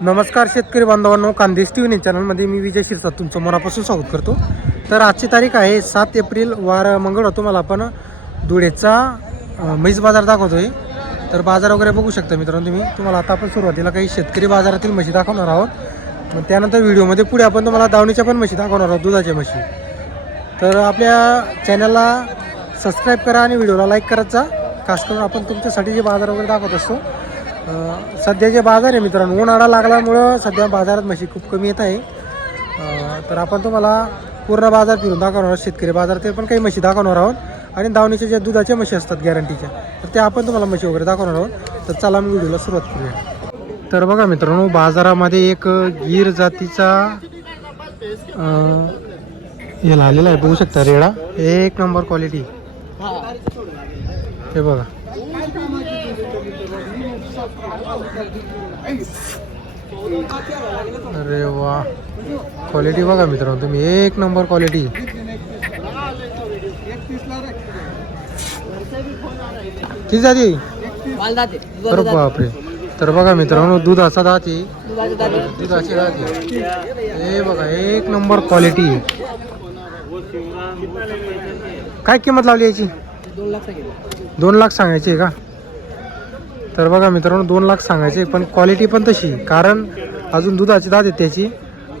नमस्कार शेतकरी बांधवांनो, कांदेश टी व्ही चॅनलमध्ये मी विजय शिरसाट तुमचं मनापासून स्वागत करतो. तर आजची तारीख आहे 7 एप्रिल, वार मंगळवार. तुम्हाला आपण धुळेचा म्हैस बाजार दाखवतोय. तर बाजार वगैरे बघू शकता मित्रांनो तुम्ही. तुम्हाला आता आपण सुरुवातीला काही शेतकरी बाजारातील म्हशी दाखवणार आहोत. मग त्यानंतर व्हिडिओमध्ये पुढे आपण तुम्हाला दावणीच्या पण म्हशी दाखवणार आहोत, दुधाच्या म्हशी. तर आपल्या चॅनलला सबस्क्राईब करा आणि व्हिडिओला लाईक करत जा. खास करून आपण तुमच्यासाठी जे बाजार वगैरे दाखवत असतो. सध्या जे बाजार आहे मित्रांनो, उन्हाळा लागल्यामुळं सध्या बाजारात म्हशी खूप कमी येत आहे. तर आपण तुम्हाला पूर्ण बाजार फिरून दाखवणार आहोत. शेतकरी बाजारातील पण काही म्हशी दाखवणार आहोत आणि दावणीच्या ज्या दुधाच्या म्हशी असतात गॅरंटीच्या, तर त्या आपण तुम्हाला म्हशी वगैरे दाखवणार आहोत. तर चला मी व्हिडिओला सुरुवात करूया. तर बघा मित्रांनो, बाजारामध्ये एक गीर जातीचा हे आलेला आहे, बघू शकता. रेडा एक नंबर क्वालिटी. हे बघा, अरे वा, क्वालिटी बघा मित्रांनो तुम्ही, एक नंबर क्वालिटी. किती जाती? अरे बापरे. तर बघा मित्रांनो, दुधाचा दाती, दुधाची दाती. हे बघा, एक नंबर क्वालिटी. काय किंमत लावली याची? 2 लाख सांगायची आहे का? तर बघा मित्रांनो, 2 लाख सांगायचे, पण क्वालिटी पण तशी. कारण अजून दुधाची दात आहे त्याची,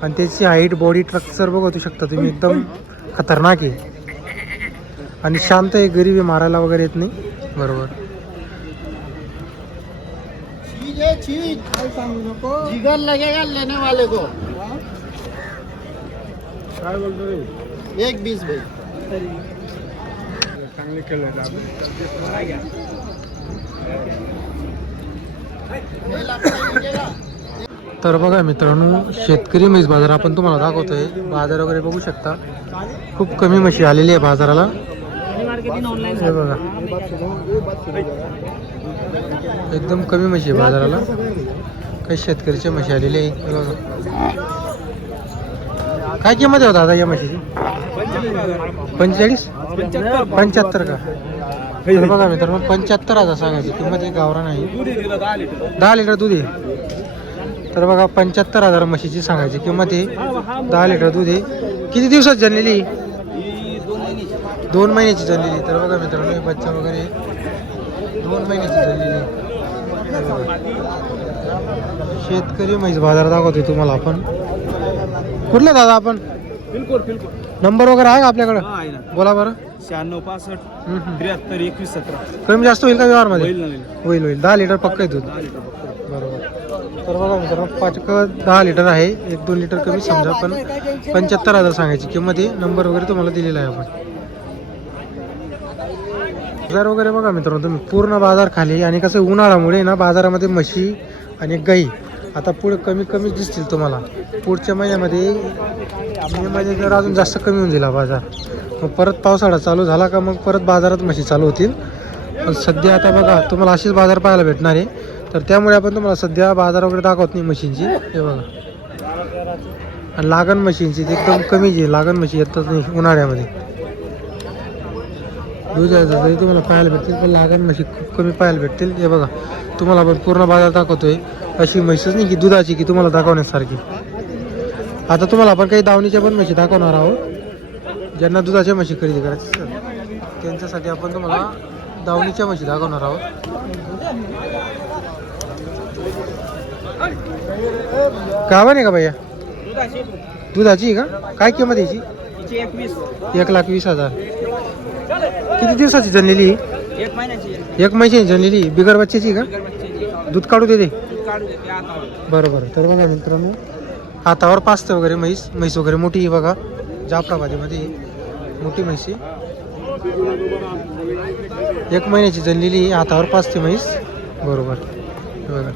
आणि त्याची हाईट, बॉडी स्ट्रक्चर बघू शकता तुम्ही, एकदम खतरनाक आहे. आणि शांत आहे, गरीबी मारायला वगैरे येत नाही. बरोबर. जिगर लगेगा लेने वाले को. काय बोलतो रे? 1.20 भाई. चांगले केलं. तर बघा मित्रांनो, शेतकरी म्हैस बाजार आपण तुम्हाला दाखवतोय. बाजार वगैरे बघू शकता, खूप कमी म्हशी आलेली आहे बाजाराला. हे बघा, एकदम कमी म्हशी आहे बाजाराला. काही शेतकरीच्या म्हशी आलेली आहे. हे बघा, काय किंमत आहे दादा या म्हशीची? 45 75 का? तर बघा मित्रांनो, 75,000 सांगायची किंमत आहे. गावरान आहे, 10 लिटर दूध आहे. तर बघा, 75,000 म्हशीची सांगायची किंमत आहे. 10 लिटर दूध आहे. किती दिवसात जन्मलेली? 2 महिन्याची जन्मलेली. तर बघा मित्रांनो, बच्चा वगैरे 2 महिन्याची जन्मलेली. शेतकरी म्हैस बाजार दाखवतोय तुम्हाला आपण. कुठले दादा आपण? नंबर वगैरे आहे का आपल्याकडं? बोला बरं. 96 65 73 21 17. कमी जास्त होईल का व्यवहारमध्ये? होईल. होईल. 10 लिटर पक्का आहे दूध. बरोबर. तर बघा मित्रांनो, 10 लिटर आहे. 1-2 लिटर कमी समजा, पण 75,000 सांगायची किंमत आहे. नंबर वगैरे तुम्हाला दिलेला आहे आपण. बाजार वगैरे बघा मित्रांनो तुम्ही, पूर्ण बाजार खाली. आणि कसं, उन्हाळ्यामुळे ना बाजारामध्ये म्हशी आणि गाई आता पुढे कमी दिसतील तुम्हाला. पुढच्या महिन्यामध्ये, मे जर अजून जास्त कमी होऊन दिला बाजार. मग परत पावसाळा चालू झाला का मग परत बाजारात म्हशी चालू होतील. पण सध्या आता बघा तुम्हाला अशीच बाजार पाहायला भेटणार आहे. तर त्यामुळे आपण तुम्हाला सध्या बाजार वगैरे दाखवत नाही म्हशींची. हे बघा, आणि लागण म्हशींची एकदम कमी जी लागण म्हशी येतच नाही उन्हाळ्यामध्ये. दुधाचं तरी तुम्हाला पाहायला भेटतील, पण लागण म्हशी खूप कमी पाहायला भेटतील. हे बघा, तुम्हाला आपण पूर्ण बाजार दाखवतोय. अशी म्हशीच नाही की दुधाची की तुम्हाला दाखवण्यासारखी. आता तुम्हाला आपण काही दावणीच्या पण म्हशी दाखवणार आहोत. ज्यांना दुधाच्या म्हशी खरेदी करायची त्यांच्यासाठी आपण तुम्हाला दावणीच्या म्हशी दाखवणार आहोत. गावा नाही का भैया? दुधाची का? काय किंमत याची? 1,20,000. किती दिवसाची जणलेली? 1 महिन्याची. 1 महिन्याची जणलेली. बिगर बच्चेची का? दूध काढू देते. बरोबर. तर बघा मित्रांनो, हातावर पाचते वगैरे म्हैस वगैरे मोठी आहे बघा. जाफराबादीमध्ये मोठी म्हैस आहे. 1 महिन्याची जणलेली, हातावर पाचते म्हैस. बरोबर. बघा,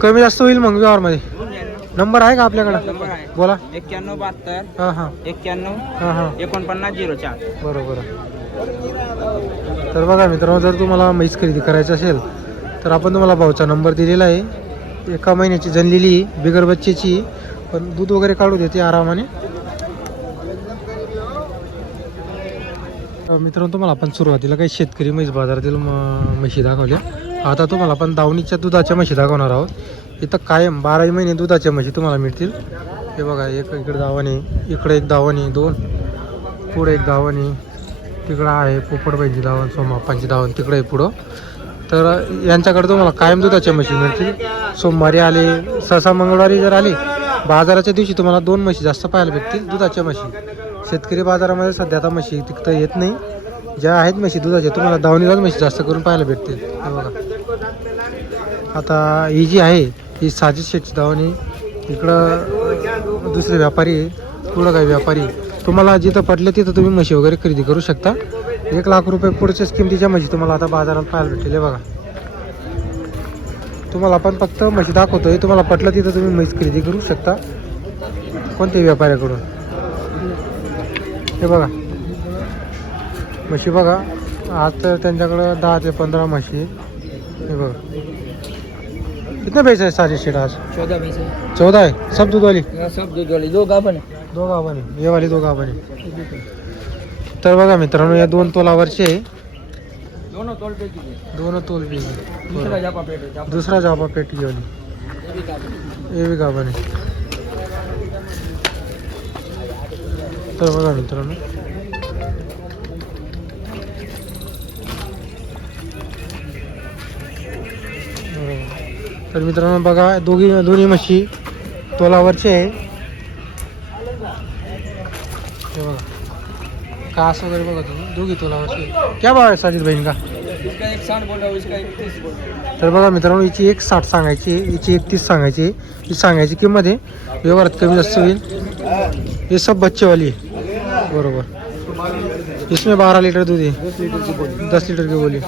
कमी जास्त होईल मग व्यवहारमध्ये. नंबर आहे का आपल्याकडं? बोला. 91 72 हां 91 हां 49 04. बरोबर. तर बघा मित्रांनो, जर तुम्हाला म्हैस खरेदी करायची असेल तर आपण तुम्हाला भाऊचा नंबर दिलेला आहे. 1 महिन्याची जणलेली, बिगर बच्चेची, पण दूध वगैरे काढू देते आरामाने. मित्रांनो, तुम्हाला आपण सुरुवातीला काही शेतकरी म्हैस बाजारातील म्हशी दाखवल्या. आता तुम्हाला आपण दावणीच्या दुधाच्या म्हशी दाखवणार आहोत. इथं कायम 12 महिने दुधाच्या म्हशी तुम्हाला मिळतील. हे बघा, एक इकडे दावण आहे, इकडे एक दावण आहे, 2 पुढे एक दावण आहे, तिकडं आहे पोपटबाईंची दावण, सोमाप्पांची दावण तिकडे आहे पुढं. तर यांच्याकडे तुम्हाला कायम दुधाच्या म्हशी मिळतील. सोमवारी आले, सहसा मंगळवारी जर आले, बाजाराच्या दिवशी तुम्हाला 2 म्हशी जास्त पाहायला भेटतील दुधाच्या म्हशी. शेतकरी बाजारामध्ये सध्या आता म्हशी तिकतं येत नाही. ज्या आहेत म्हशी दुधाच्या तुम्हाला दावणीलाच म्हशी जास्त करून पाहायला भेटतील. हे बघा, आता ही जी आहे ही साजिद शेठची दावणी. इकडं दुसरे व्यापारी आहे, पुढं काही व्यापारी. तुम्हाला जिथं पटलं तिथं तुम्ही म्हशी वगैरे खरेदी करू शकता. 1 लाख रुपये पुढच्याच किमतीच्या म्हशी तुम्हाला आता बाजारात पाहायला भेटेल. हे बघा, तुम्हाला आपण फक्त म्हशी दाखवतोय, तुम्हाला पटलं तिथं तुम्ही म्हैस खरेदी करू शकता कोणत्याही व्यापाऱ्याकडून. हे बघा म्हशी बघा, आज तर त्यांच्याकडं 10 ते 15 म्हशी आहे. हे बघा, कितना पैसा है साजिद शेठ आज? 14 भैंस है। 14 है, सब दूध वाली? सब दूध वाली, 2 गाभण है। 2 गाभण आहे, ये वाली 2 गाभण आहे. तर बघा मित्रांनो, या 2 तोलावरचे आहे. दोनों तोल पे की है। दोनों तोल भी आहे. दूसरा जापा पेट है, जापा दुसरा जापा पेटी वाली, ये भी गाभण है। ये भी गाभण आहे. तर बघा मित्रांनो, तर मित्रांनो बघा, दोन्ही म्हशी तोलावरचे आहे. हे बघा, कास वगैरे बघा तुम्ही, दोघी तोलावरचे. क्या भाव आहे साजिद बहीण का? इसका 160 बोल रहा हूँ, इसका 31 बोल रहा हूँ। तर बघा मित्रांनो, हिची 160 सांगायची आहे, हिची 31 सांगायची आहे. ही सांगायची किंमत आहे, व्यवहारात कमी जास्त होईल. हे सब बच्चेवाली आहे बरोबर. इसमें 12 लीटर दूध है, 10 लीटर की बोली,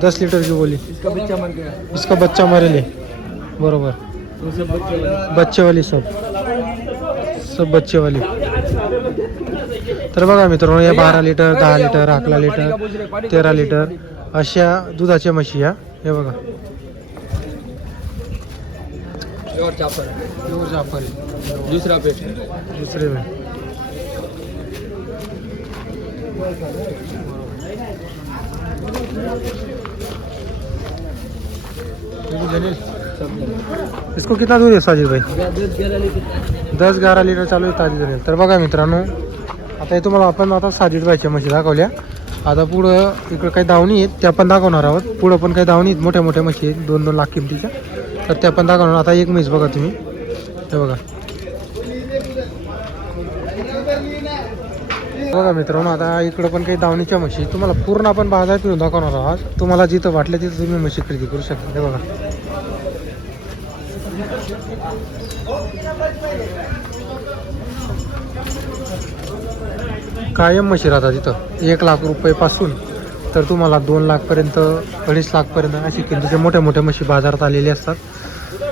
10 लीटर की बोली. इसका बच्चा मर गया, इसका बच्चा मरेल है बरोबर. वो सब बच्चे वाले। बच्चे वाली सब बच्चे वाली. तर बघा मित्रांनो, या 12 लिटर, 10 लिटर, 11 लिटर, 13 लिटर अशा दुधाच्या म्हशी या. हे बघा, प्योर चापर, प्योर जाफर आहे, दूसरा पेट है। दुसरे में. इसको कितना दूध है साजिद भाई? 10-11 लिटर चालू आहे ताजी जनेल. तर बघा मित्रांनो, आता हे तुम्हाला आपण आता साजिद भाईच्या म्हशी दाखवल्या. आता पुढं इकडं काही दावणी आहेत, त्या पण दाखवणार आहोत. पुढं पण काही दावणी आहेत, मोठ्या मोठ्या म्हशी आहेत 2-2 लाख किमतीच्या, तर त्या पण दाखवणार. आता एक म्हैस बघा तुम्ही, हे बघा. बघा मित्रांनो, आता इकडं पण काही दावणीच्या म्हशी तुम्हाला पूर्ण आपण बाजारात येऊन दाखवणार आहोत. तुम्हाला जिथं वाटलं तिथं तुम्ही म्हशी खरेदी करू शकता. हे बघा, कायम म्हशी राहतात तिथं 1 लाख रुपयेपासून तर तुम्हाला 2 लाखपर्यंत, 2.5 लाखपर्यंत अशी किमतीच्या मोठ्या मोठ्या म्हशी बाजारात आलेल्या असतात.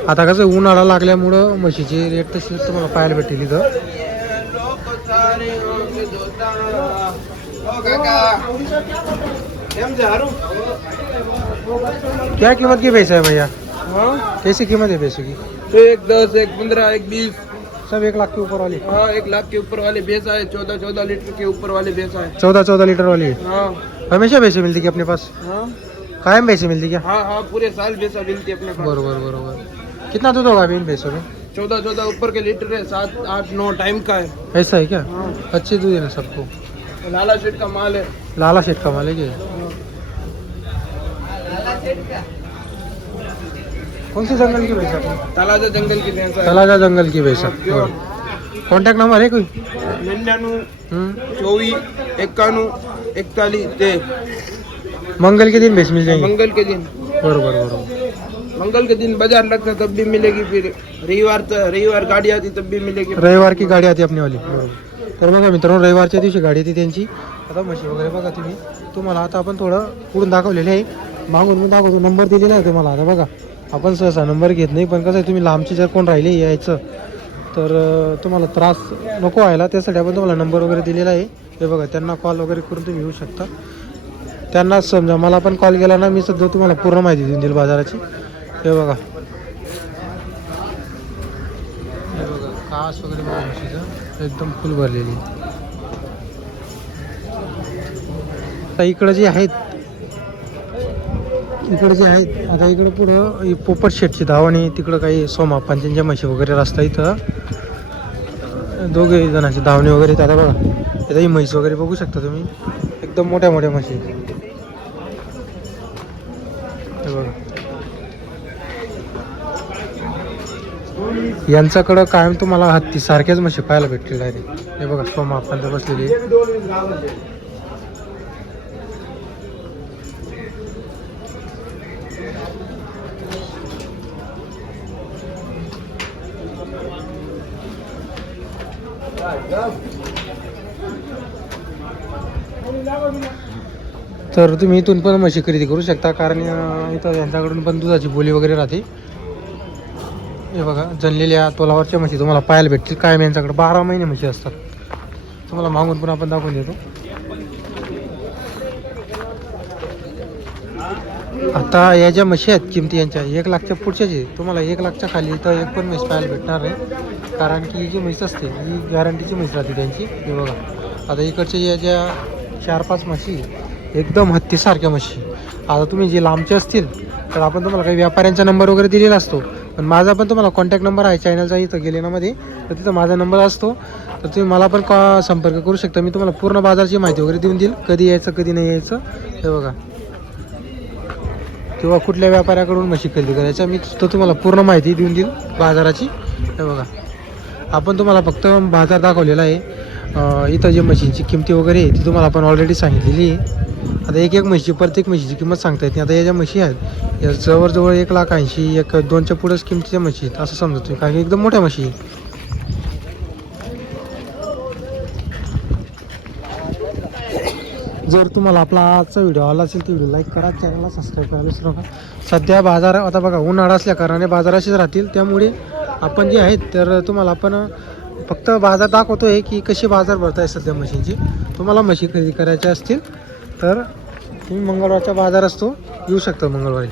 आता कसं उन्हाळा लागल्यामुळं म्हशीचे रेट तसे तुम्हाला पाहायला भेटेल इथं. क्या कीमत की भैंस है भैया? हाँ, कैसी कीमत है भैंसों की? 1 10, 1 15, 1 20। सब 1 लाख के ऊपर वाली? हाँ, 1 लाख के ऊपर वाले भैंस आए, 14 लीटर के ऊपर वाले भैंस आए। 14 लीटर वाली है? हाँ हमेशा भैंसे मिलती क्या अपने पास? हाँ कायम भैंसे मिलती क्या? हाँ हाँ, पूरे साल भैंसा मिलती है अपने पास। बरोबर बरोबर. कितना दूध होगा अभी इन भैंसों में? 14 ऊपर के लीटर है, 7 8 9 टाइम का है। ऐसा है क्या? हाँ, अच्छी दूध है ना सबको. लाला शेठ का माल है। लाला शेठ का माल है क्या? कौन सी जंगल की भैंस है? तलाजा जंगल की भैंस है। तलाजा जंगल की भैंस. कॉन्टैक्ट नंबर है कोई? 99 हम्म. 24 51 41 13। मंगल के दिन भैंस मिल जाएंगे. मंगल के दिन, बरोबर बरोबर. मंगल के दिन बाजार लगता तब भी मिलेगी, फिर रविवार गाड़ी आती तब भी मिलेगी। रविवार की गाडी आती आपली वाली. तर बघा मित्रांनो, रविवारच्या दिवशी गाडी येते त्यांची. आता म्हशी वगैरे बघा तुम्ही. तुम्हाला आता आपण थोडं पुढून दाखवलेलं आहे, मागून मी दाखवतो. नंबर दिलेला आहे तुम्हाला. आता बघा, आपण सहसा नंबर घेत नाही, पण कसं आहे तुम्ही लांबची जर कोण राहिले यायचं तर तुम्हाला त्रास नको व्हायला, त्यासाठी आपण तुम्हाला नंबर वगैरे दिलेला आहे. हे बघा, त्यांना कॉल वगैरे करून तुम्ही येऊ शकता. त्यांना समजा मला पण कॉल केला ना, मी सध्या तुम्हाला पूर्ण माहिती देऊन देईल बाजाराची. हे बघा, हे बघा कास वगैरे बघा म्हशीचं एकदम फुल भरलेली. आता इकडं जे आहेत इकडे जे आहेत आता इकडे पुढं पोपट शेटची धाव आणि तिकडं काही सोमा पंचांच्या म्हशी वगैरे रस्ता इथं दोघे जणांची धावणे वगैरे आहेत. आता बघा इथं ही म्हैस वगैरे बघू शकता तुम्ही एकदम मोठ्या मोठ्या म्हशी हे बघा. यांच्याकडं कायम तुम्हाला हत्ती सारख्याच म्हशी पाहायला भेटतील डायरेक्ट. हे बघा सोमा पंच बसलेली तर तुम्ही इथून पण म्हशी खरेदी करू शकता कारण इथं यांच्याकडून पण दुधाची बोली वगैरे राहते. हे बघा जनलेल्या तोलावरच्या म्हशी तुम्हाला पाहायला भेटतील कायम यांच्याकडे 12 महिने म्हशी असतात. तुम्हाला मागून पण आपण दाखवून देतो. आता या ज्या म्हशी आहेत किमती यांच्या 1 लाखच्या पुढच्याच आहे. तुम्हाला 1 लाखच्या खाली तर एक पण म्हैस पाहायला भेटणार नाही कारण की ही जी म्हैस असते ही गॅरंटीची म्हैस राहते त्यांची. हे बघा आता इकडच्या या ज्या 4-5 म्हशी एकदम हत्तीसारख्या म्हशी. आता तुम्ही जे लांबचे असतील तर आपण तुम्हाला काही व्यापाऱ्यांचा नंबर वगैरे दिलेला असतो पण माझा पण तुम्हाला कॉन्टॅक्ट नंबर आहे चॅनलचा इथं गेलेनामध्ये तर तिथं माझा नंबर असतो तर तुम्ही मला पण संपर्क करू शकता. मी तुम्हाला पूर्ण बाजाराची माहिती वगैरे देऊन देईल कधी यायचं कधी नाही यायचं. हे बघा किंवा कुठल्या व्यापाऱ्याकडून म्हशी खरेदी करायच्या मी तो तुम्हाला पूर्ण माहिती देऊन देईल बाजाराची. हे बघा आपण तुम्हाला फक्त बाजार दाखवलेला आहे. इथं जे म्हशींची किमती वगैरे आहे ती तुम्हाला आपण ऑलरेडी सांगितलेली आहे. आता एक म्हशीची प्रत्येक म्हशीची किंमत सांगता येते. आता या ज्या म्हशी आहेत या जवळजवळ 1,80,000 1-2च्या पुढंच किमतीच्या म्हशी आहेत असं समजा तुम्ही कारण की एकदम मोठ्या म्हशी आहेत. जर तुम्हाला आपला आजचा व्हिडिओ आला असेल तर व्हिडिओ लाईक करा चॅनलला सबस्क्राईब करायला विसरू नका. सध्या बाजार आता बघा उन्हाळा असल्या कारणाने बाजार असेच राहतील त्यामुळे आपण जे आहेत तर तुम्हाला आपण फक्त बाजार दाखवतो आहे की कशी बाजार भरत आहे सध्या म्हशींची. तुम्हाला म्हशी खरेदी करायच्या असतील तर तुम्ही मंगळवारचा बाजार असतो येऊ शकता मंगळवारी.